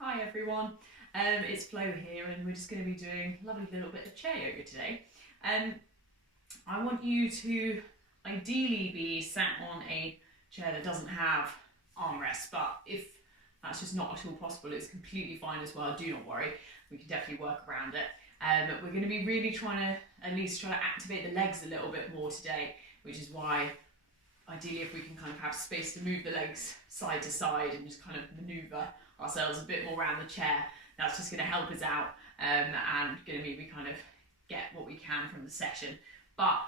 Hi everyone, it's Flo here and we're just going to be doing a lovely little bit of chair yoga today. I want you to ideally be sat on a chair that doesn't have armrests, but if that's just not at all possible, it's completely fine as well. Do not worry, we can definitely work around it. We're going to be really trying to at least try to activate the legs a little bit more today, which is why ideally if we can kind of have space to move the legs side to side and just kind of maneuver ourselves a bit more around the chair, that's just going to help us out and going to mean we kind of get what we can from the session. But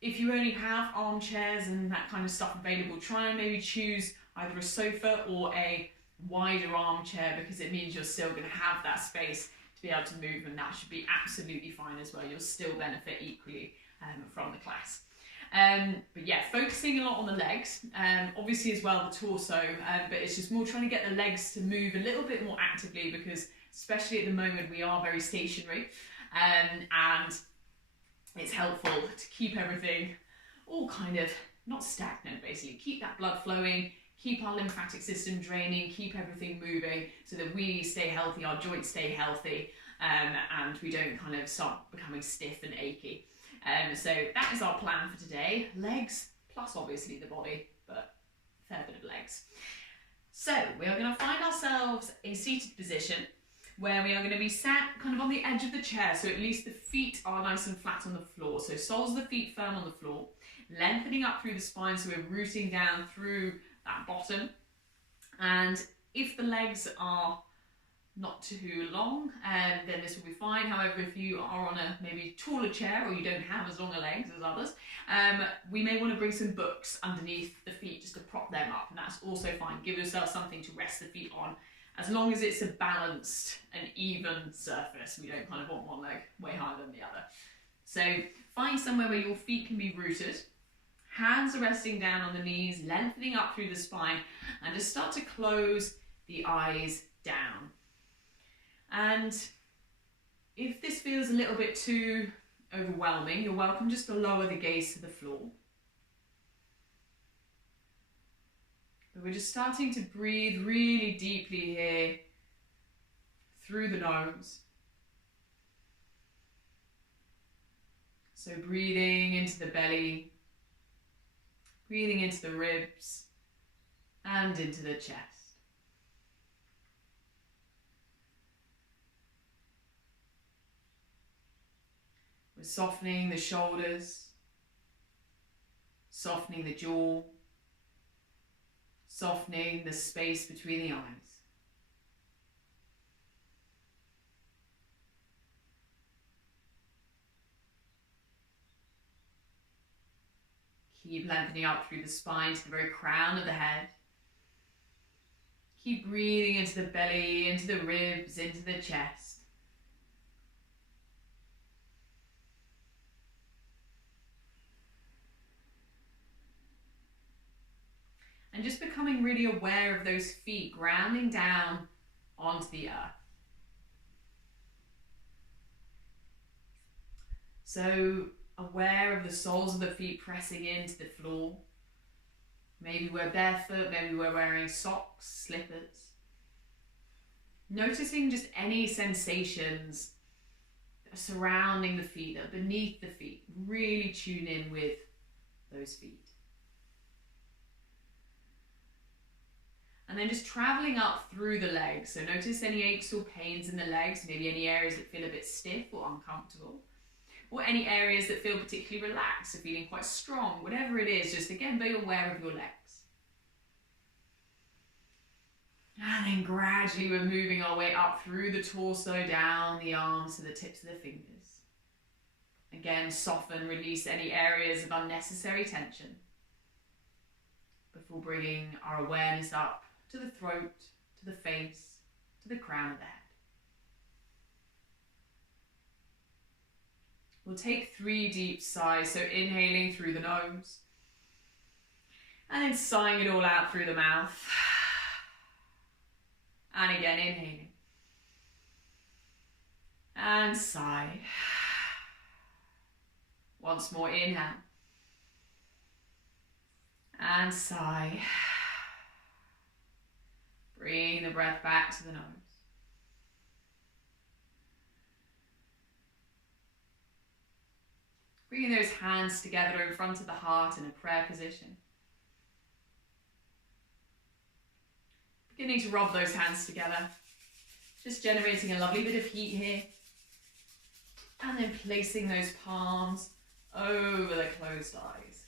if you only have armchairs and that kind of stuff available, try and maybe choose either a sofa or a wider armchair, because it means you're still going to have that space to be able to move, and that should be absolutely fine as well. You'll still benefit equally from the class. But yeah, focusing a lot on the legs, obviously as well the torso, but it's just more trying to get the legs to move a little bit more actively, because especially at the moment we are very stationary, and it's helpful to keep everything all kind of not stagnant, basically keep that blood flowing, keep our lymphatic system draining, keep everything moving so that we stay healthy, our joints stay healthy, and we don't kind of start becoming stiff and achy. So that is our plan for today. Legs, plus obviously the body, but a fair bit of legs. So we are going to find ourselves a seated position where we are going to be sat kind of on the edge of the chair, so at least the feet are nice and flat on the floor. So soles of the feet firm on the floor, lengthening up through the spine, so we're rooting down through that bottom. And if the legs are not too long, then this will be fine. However, if you are on a maybe taller chair or you don't have as long a legs as others, we may want to bring some books underneath the feet just to prop them up, and that's also fine. Give yourself something to rest the feet on, as long as it's a balanced and even surface. We don't kind of want one leg way higher than the other. So find somewhere where your feet can be rooted, hands are resting down on the knees, lengthening up through the spine, and just start to close the eyes down. And if this feels a little bit too overwhelming, you're welcome just to lower the gaze to the floor. But we're just starting to breathe really deeply here through the nose. So breathing into the belly, breathing into the ribs and into the chest. We're softening the shoulders, softening the jaw, softening the space between the eyes. Keep lengthening up through the spine to the very crown of the head. Keep breathing into the belly, into the ribs, into the chest. And just becoming really aware of those feet grounding down onto the earth. So aware of the soles of the feet pressing into the floor. Maybe we're barefoot, maybe we're wearing socks, slippers. Noticing just any sensations that are surrounding the feet, that are beneath the feet. Really tune in with those feet. And then just traveling up through the legs. So notice any aches or pains in the legs, maybe any areas that feel a bit stiff or uncomfortable, or any areas that feel particularly relaxed or feeling quite strong. Whatever it is, just again be aware of your legs. And then gradually we're moving our way up through the torso, down the arms to the tips of the fingers. Again, soften, release any areas of unnecessary tension before bringing our awareness up to the throat, to the face, to the crown of the head. We'll take 3 deep sighs, so inhaling through the nose, and then sighing it all out through the mouth. And again, inhaling. And sigh. Once more, inhale. And sigh. Bring the breath back to the nose. Bringing those hands together in front of the heart in a prayer position. Beginning to rub those hands together. Just generating a lovely bit of heat here. And then placing those palms over the closed eyes.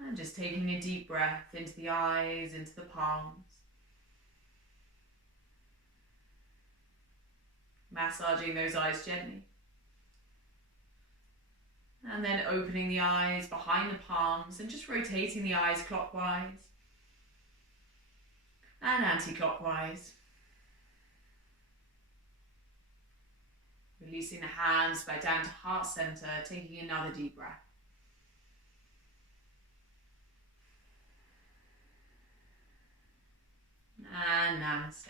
And just taking a deep breath into the eyes, into the palms. Massaging those eyes gently. And then opening the eyes behind the palms and just rotating the eyes clockwise and anti-clockwise. Releasing the hands back down to heart center, taking another deep breath. And namaste.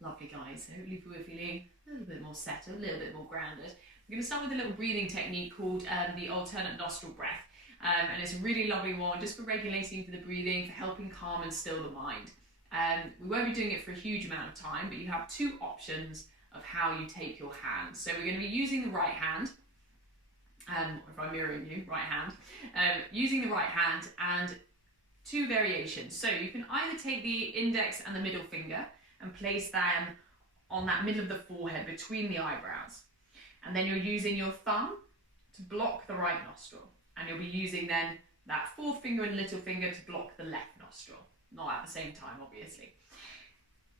Lovely guys, so hopefully we're feeling a little bit more settled, a little bit more grounded. We're going to start with a little breathing technique called the alternate nostril breath. And it's a really lovely one just for regulating for the breathing, for helping calm and still the mind. We won't be doing it for a huge amount of time, but you have two options of how you take your hand. So we're going to be using the right hand, if I'm mirroring you, right hand, using the right hand, and two variations. So you can either take the index and the middle finger and place them on that middle of the forehead between the eyebrows. And then you're using your thumb to block the right nostril. And you'll be using then that fourth finger and little finger to block the left nostril. Not at the same time, obviously.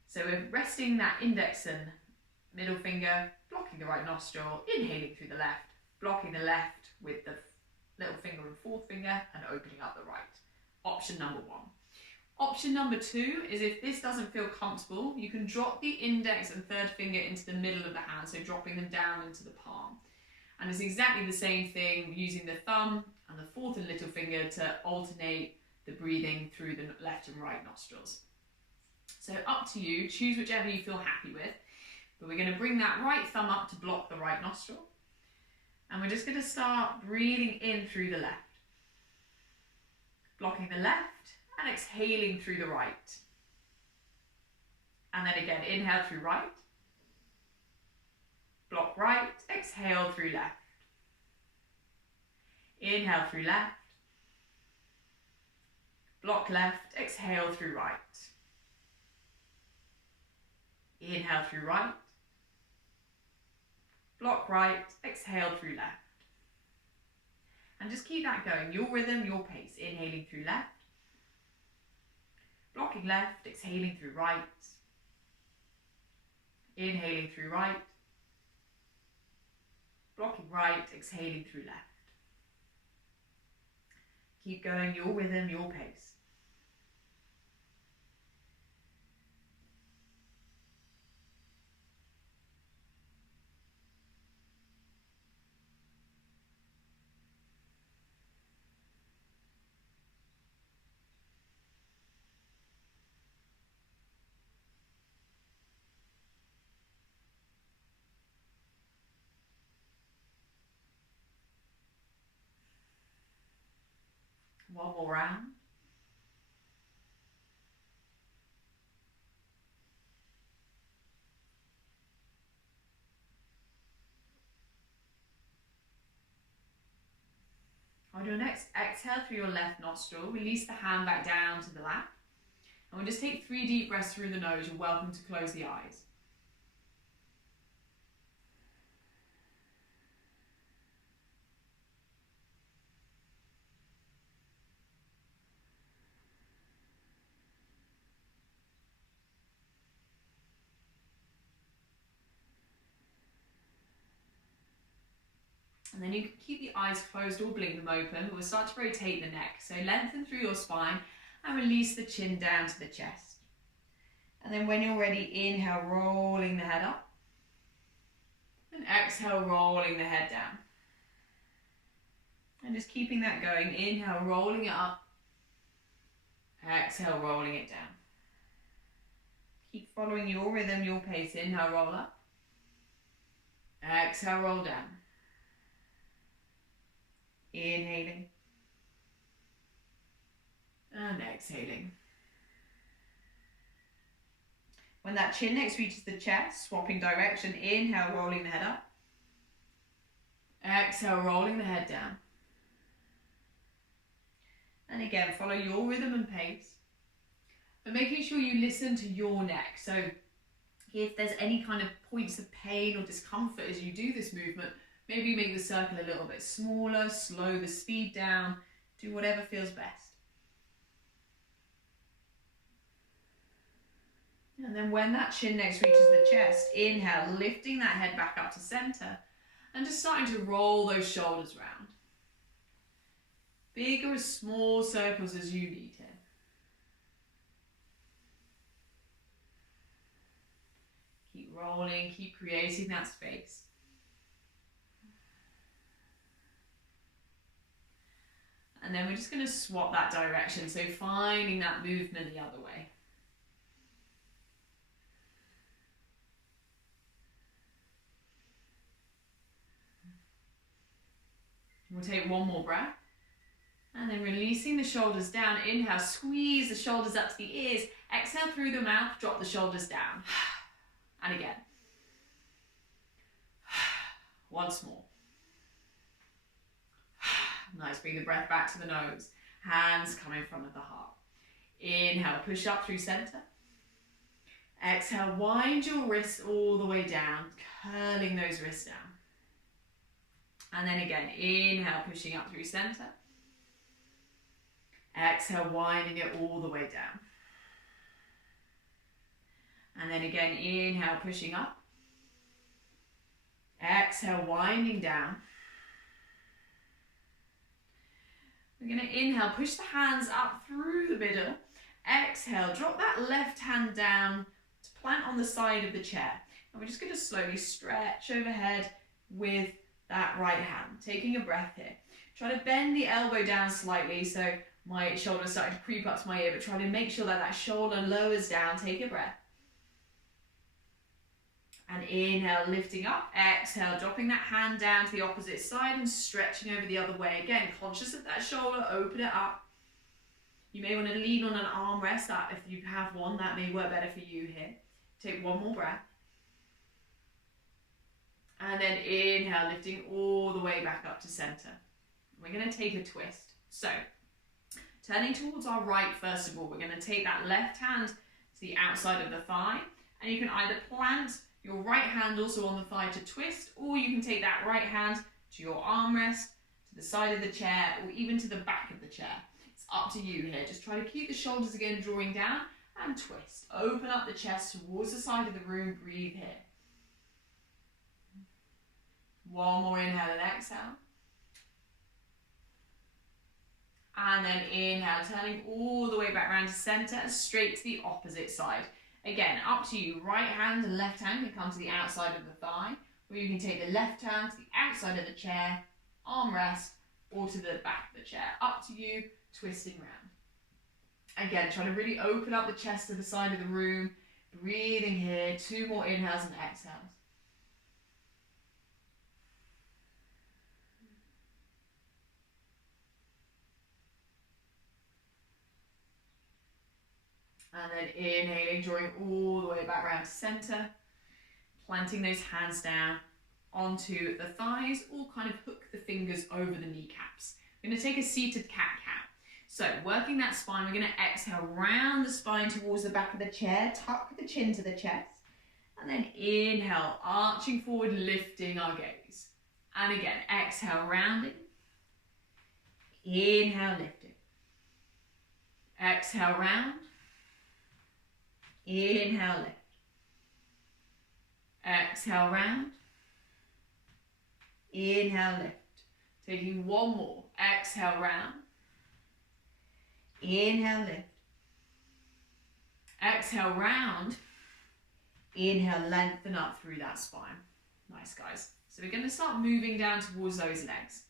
So we're resting that index and middle finger, blocking the right nostril, inhaling through the left, blocking the left with the little finger and fourth finger, and opening up the right. Option number one. Option number two is if this doesn't feel comfortable, you can drop the index and third finger into the middle of the hand, so dropping them down into the palm. And it's exactly the same thing using the thumb and the fourth and little finger to alternate the breathing through the left and right nostrils. So up to you, choose whichever you feel happy with. But we're going to bring that right thumb up to block the right nostril. And we're just going to start breathing in through the left. Blocking the left and exhaling through the right. And then again, inhale through right. Block right, exhale through left. Inhale through left. Block left, exhale through right. Inhale through right. Block right, exhale through left. And just keep that going, your rhythm, your pace. Inhaling through left. Blocking left, exhaling through right. Inhaling through right. Blocking right, exhaling through left. Keep going, your rhythm, your pace. One more round. On your next exhale through your left nostril, release the hand back down to the lap. And we'll just take 3 deep breaths through the nose. You're welcome to close the eyes. And then you can keep the eyes closed or blink them open, but we'll start to rotate the neck. So lengthen through your spine and release the chin down to the chest. And then when you're ready, inhale, rolling the head up. And exhale, rolling the head down. And just keeping that going. Inhale, rolling it up. Exhale, rolling it down. Keep following your rhythm, your pace. Inhale, roll up. Exhale, roll down. Inhaling and exhaling. When that chin next reaches the chest, swapping direction, inhale, rolling the head up. Exhale, rolling the head down. And again, follow your rhythm and pace. But making sure you listen to your neck. So if there's any kind of points of pain or discomfort as you do this movement, maybe make the circle a little bit smaller, slow the speed down, do whatever feels best. And then when that chin next reaches the chest, inhale, lifting that head back up to center and just starting to roll those shoulders round. Big or small circles as you need here. Keep rolling, keep creating that space. And then we're just going to swap that direction, so finding that movement the other way. We'll take one more breath. And then releasing the shoulders down. Inhale, squeeze the shoulders up to the ears. Exhale through the mouth, drop the shoulders down. And again. Once more. Nice, bring the breath back to the nose. Hands come in front of the heart. Inhale, push up through center. Exhale, wind your wrists all the way down, curling those wrists down. And then again, inhale, pushing up through center. Exhale, winding it all the way down. And then again, inhale, pushing up. Exhale, winding down. We're going to inhale, push the hands up through the middle. Exhale, drop that left hand down to plant on the side of the chair. And we're just going to slowly stretch overhead with that right hand. Taking a breath here. Try to bend the elbow down slightly so my shoulder's starting to creep up to my ear, but try to make sure that that shoulder lowers down. Take a breath. And inhale, lifting up. Exhale, dropping that hand down to the opposite side and stretching over the other way. Again, conscious of that shoulder, open it up. You may want to lean on an armrest. That, if you have one, that may work better for you here. Take one more breath. And then inhale, lifting all the way back up to center. We're going to take a twist. So, turning towards our right first of all, we're going to take that left hand to the outside of the thigh. And you can either plant your right hand also on the thigh to twist, or you can take that right hand to your armrest, to the side of the chair, or even to the back of the chair. It's up to you here. Just try to keep the shoulders again drawing down and twist. Open up the chest towards the side of the room. Breathe here. One more inhale and exhale. And then inhale, turning all the way back around to center and straight to the opposite side. Again, up to you. Right hand and left hand can come to the outside of the thigh, or you can take the left hand to the outside of the chair, armrest, or to the back of the chair. Up to you, twisting round. Again, try to really open up the chest to the side of the room. Breathing here. 2 more inhales and exhales. And then inhaling, drawing all the way back around to center. Planting those hands down onto the thighs, or kind of hook the fingers over the kneecaps. We're going to take a seated cat-cow. So working that spine, we're going to exhale, round the spine towards the back of the chair, tuck the chin to the chest. And then inhale, arching forward, lifting our gaze. And again, exhale, rounding. Inhale, lifting. Exhale, round. Inhale, lift. Exhale, round. Inhale, lift. Taking one more. Exhale, round. Inhale, lift. Exhale, round. Inhale, lengthen up through that spine. Nice, guys. So we're going to start moving down towards those legs.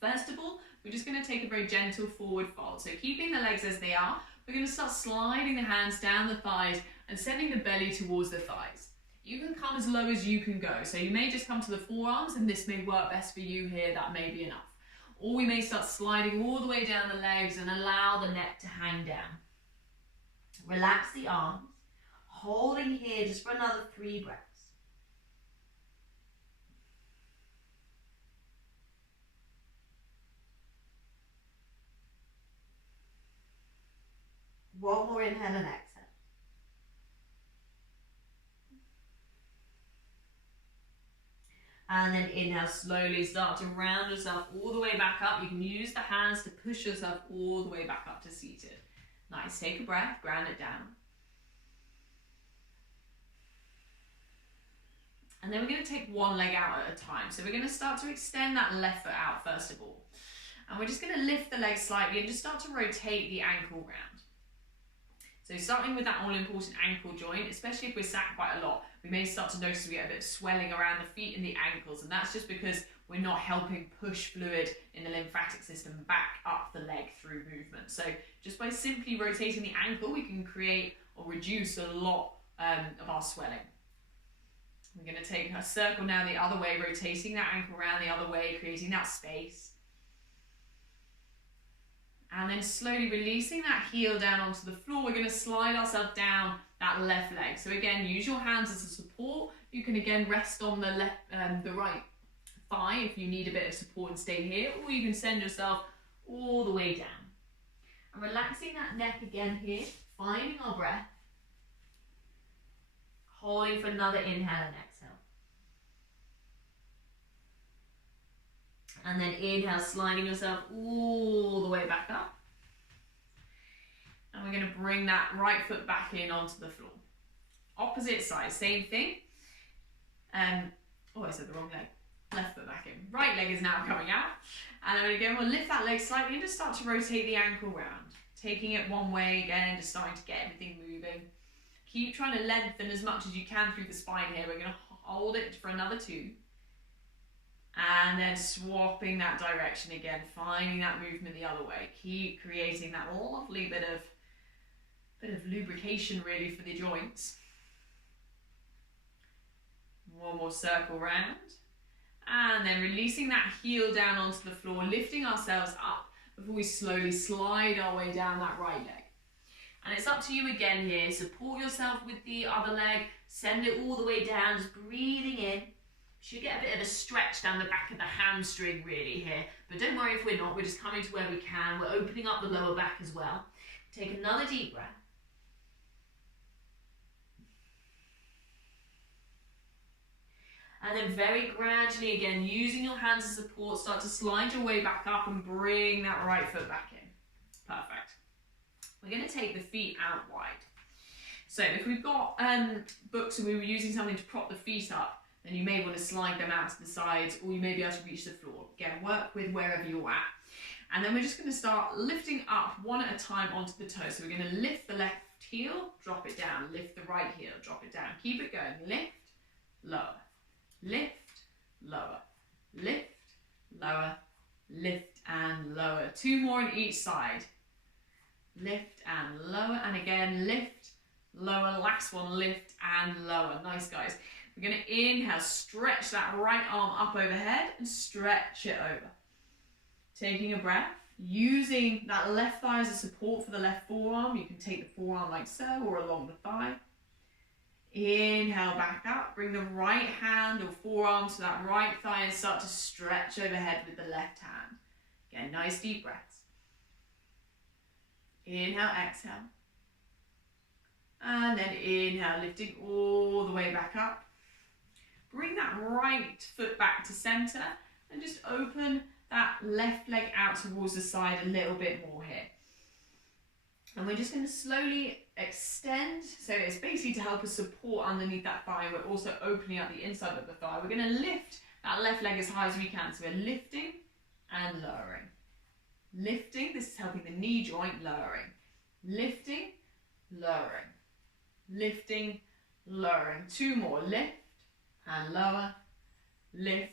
First of all, we're just going to take a very gentle forward fold. So keeping the legs as they are, we're going to start sliding the hands down the thighs and sending the belly towards the thighs. You can come as low as you can go. So you may just come to the forearms, and this may work best for you here. That may be enough. Or we may start sliding all the way down the legs and allow the neck to hang down. Relax the arms. Holding here just for another 3 breaths. One more inhale and exhale. And then inhale, slowly start to round yourself all the way back up. You can use the hands to push yourself all the way back up to seated. Nice, take a breath, ground it down. And then we're going to take one leg out at a time. So we're going to start to extend that left foot out first of all. And we're just going to lift the leg slightly and just start to rotate the ankle round. So starting with that all-important ankle joint, especially if we're sat quite a lot, we may start to notice we get a bit of swelling around the feet and the ankles, and that's just because we're not helping push fluid in the lymphatic system back up the leg through movement. So just by simply rotating the ankle, we can create or reduce a lot of our swelling. We're going to take a circle now the other way, rotating that ankle around the other way, creating that space. And then slowly releasing that heel down onto the floor, we're going to slide ourselves down that left leg. So again, use your hands as a support. You can again rest on the the right thigh if you need a bit of support and stay here, or you can send yourself all the way down. And relaxing that neck again here, finding our breath. Holding for another inhale and exhale. And then inhale, sliding yourself all the way back up. And we're going to bring that right foot back in onto the floor. Opposite side, same thing. Oh, I said the wrong leg. Left foot back in. Right leg is now coming out. And then again, we'll lift that leg slightly and just start to rotate the ankle round. Taking it one way again, just starting to get everything moving. Keep trying to lengthen as much as you can through the spine here. We're going to hold it for another 2. And then swapping that direction again, finding that movement the other way. Keep creating that lovely bit of lubrication really for the joints. One more circle round. And then releasing that heel down onto the floor, lifting ourselves up before we slowly slide our way down that right leg. And it's up to you again here. Support yourself with the other leg. Send it all the way down, just breathing in. Should get a bit of a stretch down the back of the hamstring really here. But don't worry if we're not. We're just coming to where we can. We're opening up the lower back as well. Take another deep breath. And then very gradually again, using your hands as support, start to slide your way back up and bring that right foot back in. Perfect. We're going to take the feet out wide. So if we've got books and we were using something to prop the feet up, then you may want to slide them out to the sides, or you may be able to reach the floor. Again, work with wherever you're at. And then we're just going to start lifting up one at a time onto the toes. So we're going to lift the left heel, drop it down. Lift the right heel, drop it down. Keep it going. Lift, lower. Lift, lower. Lift, lower. Lift and lower. 2 more on each side. Lift and lower. And again, lift, lower. Last one, lift and lower. Nice, guys. We're going to inhale, stretch that right arm up overhead and stretch it over. Taking a breath, using that left thigh as a support for the left forearm. You can take the forearm like so or along the thigh. Inhale back up, bring the right hand or forearm to that right thigh and start to stretch overhead with the left hand. Again, nice deep breaths. Inhale, exhale. And then inhale, lifting all the way back up. Bring that right foot back to center and just open that left leg out towards the side a little bit more here. And we're just going to slowly extend. So it's basically to help us support underneath that thigh. We're also opening up the inside of the thigh. We're going to lift that left leg as high as we can. So we're lifting and lowering. Lifting, this is helping the knee joint, lowering. Lifting, lowering. Lifting, lowering. 2 more, lift and lower, lift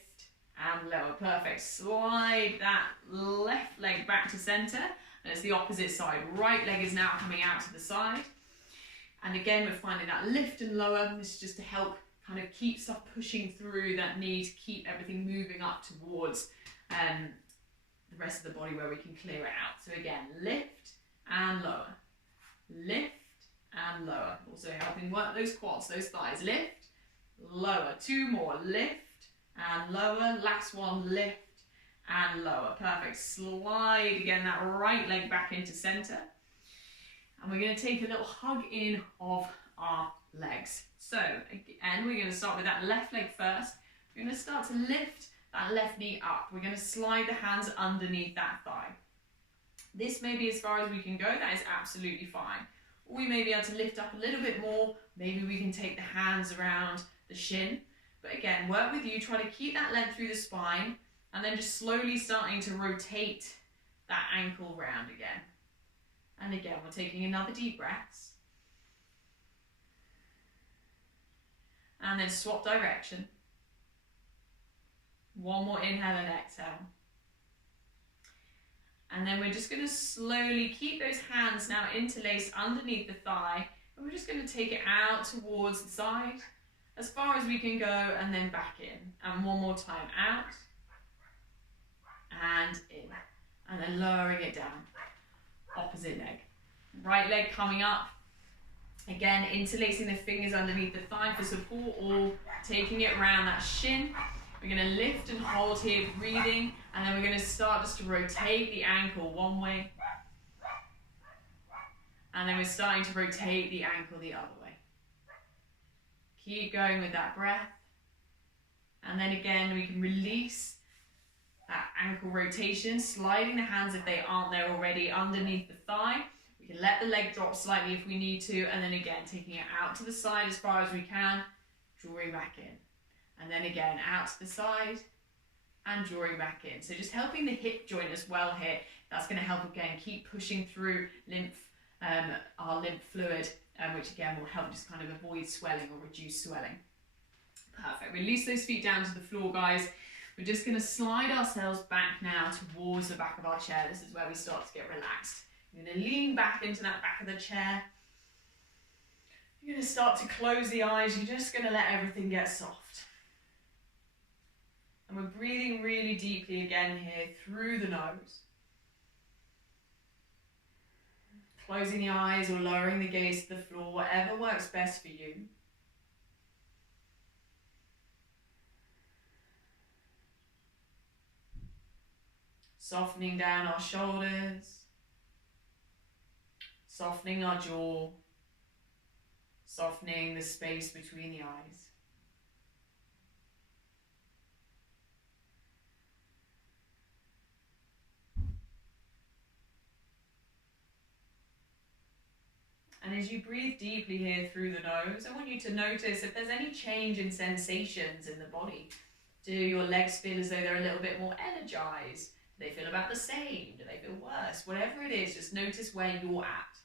and lower. Perfect. Slide that left leg back to center, and it's the opposite side. Right leg is now coming out to the side, and again we're finding that lift and lower. This is just to help kind of keep stuff pushing through that knee, to keep everything moving up towards the rest of the body where we can clear it out. So again, lift and lower, lift and lower. Also helping work those quads, those thighs. Lift, lower. 2 more. Lift and lower. Last one. Lift and lower. Perfect. Slide again that right leg back into center. And we're going to take a little hug in of our legs. So again, we're going to start with that left leg first. We're going to start to lift that left knee up. We're going to slide the hands underneath that thigh. This may be as far as we can go. That is absolutely fine. Or we may be able to lift up a little bit more. Maybe we can take the hands around the shin. But again, work with you. Try to keep that length through the spine. And then just slowly starting to rotate that ankle round again. And again, we're taking another deep breath. And then swap direction. One more inhale and exhale. And then we're just going to slowly keep those hands now interlaced underneath the thigh. And we're just going to take it out towards the side as far as we can go and then back in. And one more time, out and in. And then lowering it down. Opposite leg. Right leg coming up. Again, interlacing the fingers underneath the thigh for support or taking it around that shin. We're going to lift and hold here, breathing, and then we're going to start just to rotate the ankle one way. And then we're starting to rotate the ankle the other way. Keep going with that breath. And then again, we can release that ankle rotation, sliding the hands if they aren't there already underneath the thigh. We can let the leg drop slightly if we need to, and then again, taking it out to the side as far as we can, drawing back in. And then again, out to the side and drawing back in. So just helping the hip joint as well here. That's going to help again, keep pushing through our lymph fluid, which again will help just kind of avoid swelling or reduce swelling. Perfect. Release those feet down to the floor, guys. We're just going to slide ourselves back now towards the back of our chair. This is where we start to get relaxed. You're going to lean back into that back of the chair. You're going to start to close the eyes. You're just going to let everything get soft. And we're breathing really deeply again here through the nose. Closing the eyes or lowering the gaze to the floor, whatever works best for you. Softening down our shoulders. Softening our jaw. Softening the space between the eyes. And as you breathe deeply here through the nose, I want you to notice if there's any change in sensations in the body. Do your legs feel as though they're a little bit more energized? Do they feel about the same? Do they feel worse? Whatever it is, just notice where you're at.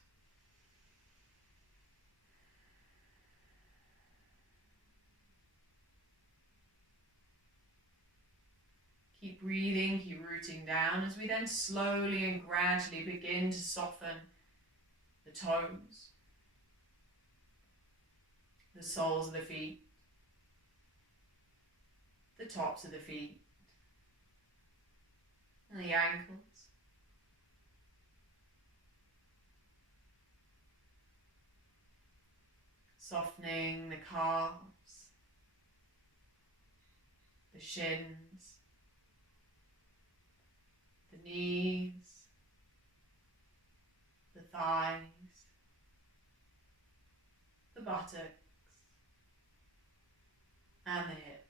Keep breathing, keep rooting down as we then slowly and gradually begin to soften the toes, the soles of the feet, the tops of the feet, and the ankles. Softening the calves, the shins, the knees, the thighs, the buttocks, and the hips.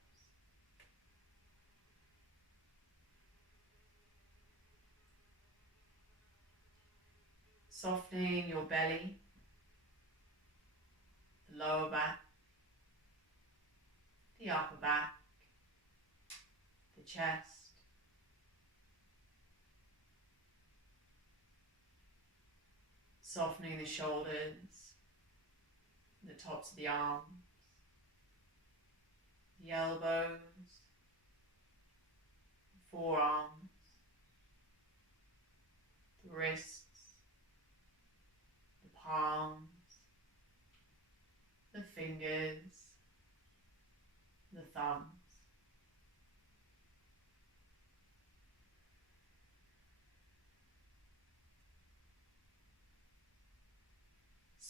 Softening your belly, the lower back, the upper back, the chest, softening the shoulders, the tops of the arms, the elbows, the forearms, the wrists, the palms, the fingers, the thumbs.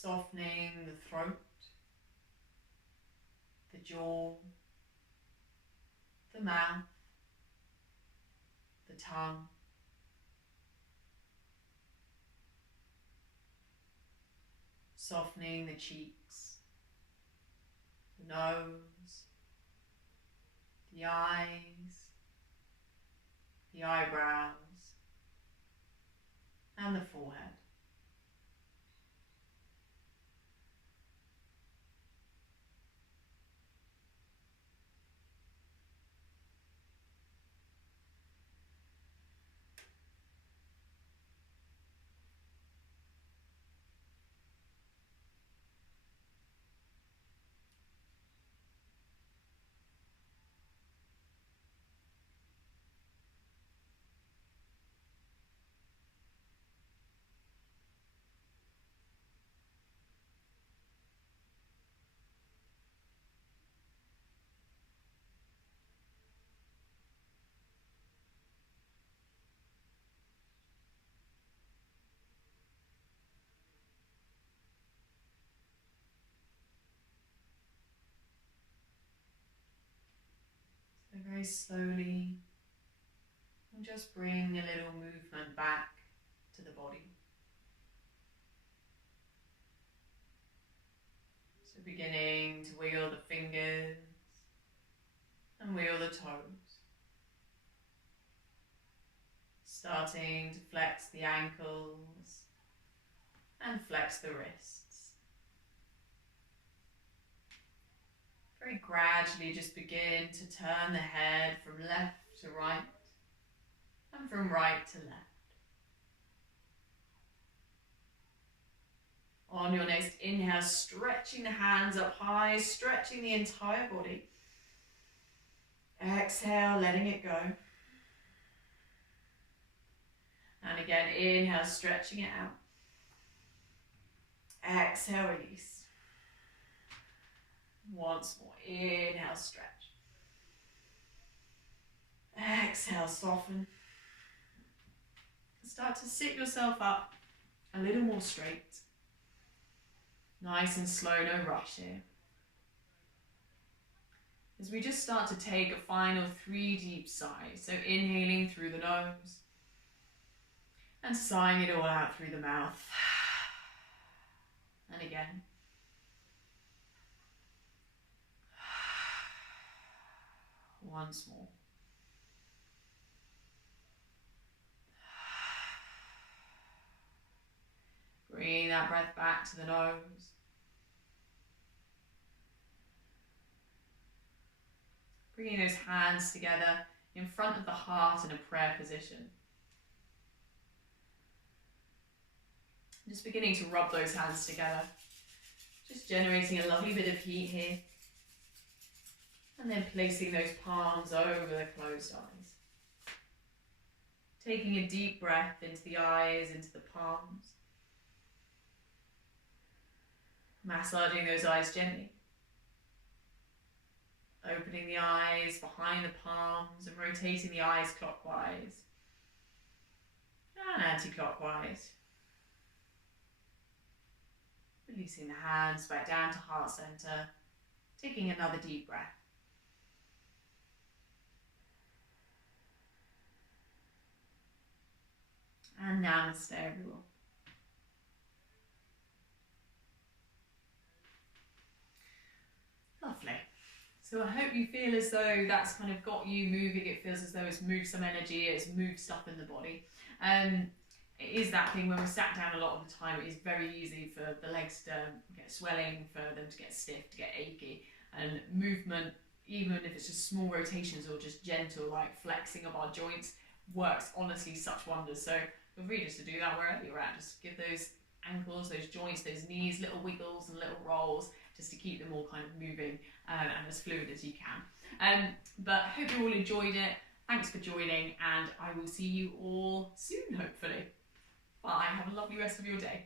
Softening the throat, the jaw, the mouth, the tongue. Softening the cheeks, the nose, the eyes, the eyebrows, and the forehead. So very slowly, and just bring a little movement back to the body. So beginning to wiggle the fingers and wiggle the toes. Starting to flex the ankles and flex the wrists. Very gradually just begin to turn the head from left to right and from right to left. On your next inhale, stretching the hands up high, stretching the entire body. Exhale, letting it go. And again, inhale, stretching it out. Exhale, release. Once more, inhale, stretch. Exhale, soften. Start to sit yourself up a little more straight. Nice and slow, no rush here. As we just start to take a final 3 deep sighs. So inhaling through the nose and sighing it all out through the mouth. And again. Once more. Bring that breath back to the nose. Bringing those hands together in front of the heart in a prayer position. Just beginning to rub those hands together. Just generating a lovely bit of heat here. And then placing those palms over the closed eyes. Taking a deep breath into the eyes, into the palms. Massaging those eyes gently. Opening the eyes behind the palms and rotating the eyes clockwise and anti-clockwise. Releasing the hands back down to heart center. Taking another deep breath. And namaste, everyone. Lovely. So I hope you feel as though that's kind of got you moving. It feels as though it's moved some energy, it's moved stuff in the body. It is that thing when we're sat down a lot of the time, it is very easy for the legs to get swelling, for them to get stiff, to get achy. And movement, even if it's just small rotations or just gentle, like flexing of our joints, works honestly such wonders. So feel free just to do that wherever you're at. Just give those ankles, those joints, those knees, little wiggles and little rolls, just to keep them all kind of moving and as fluid as you can. But I hope you all enjoyed it. Thanks for joining, and I will see you all soon, hopefully. Bye. Have a lovely rest of your day.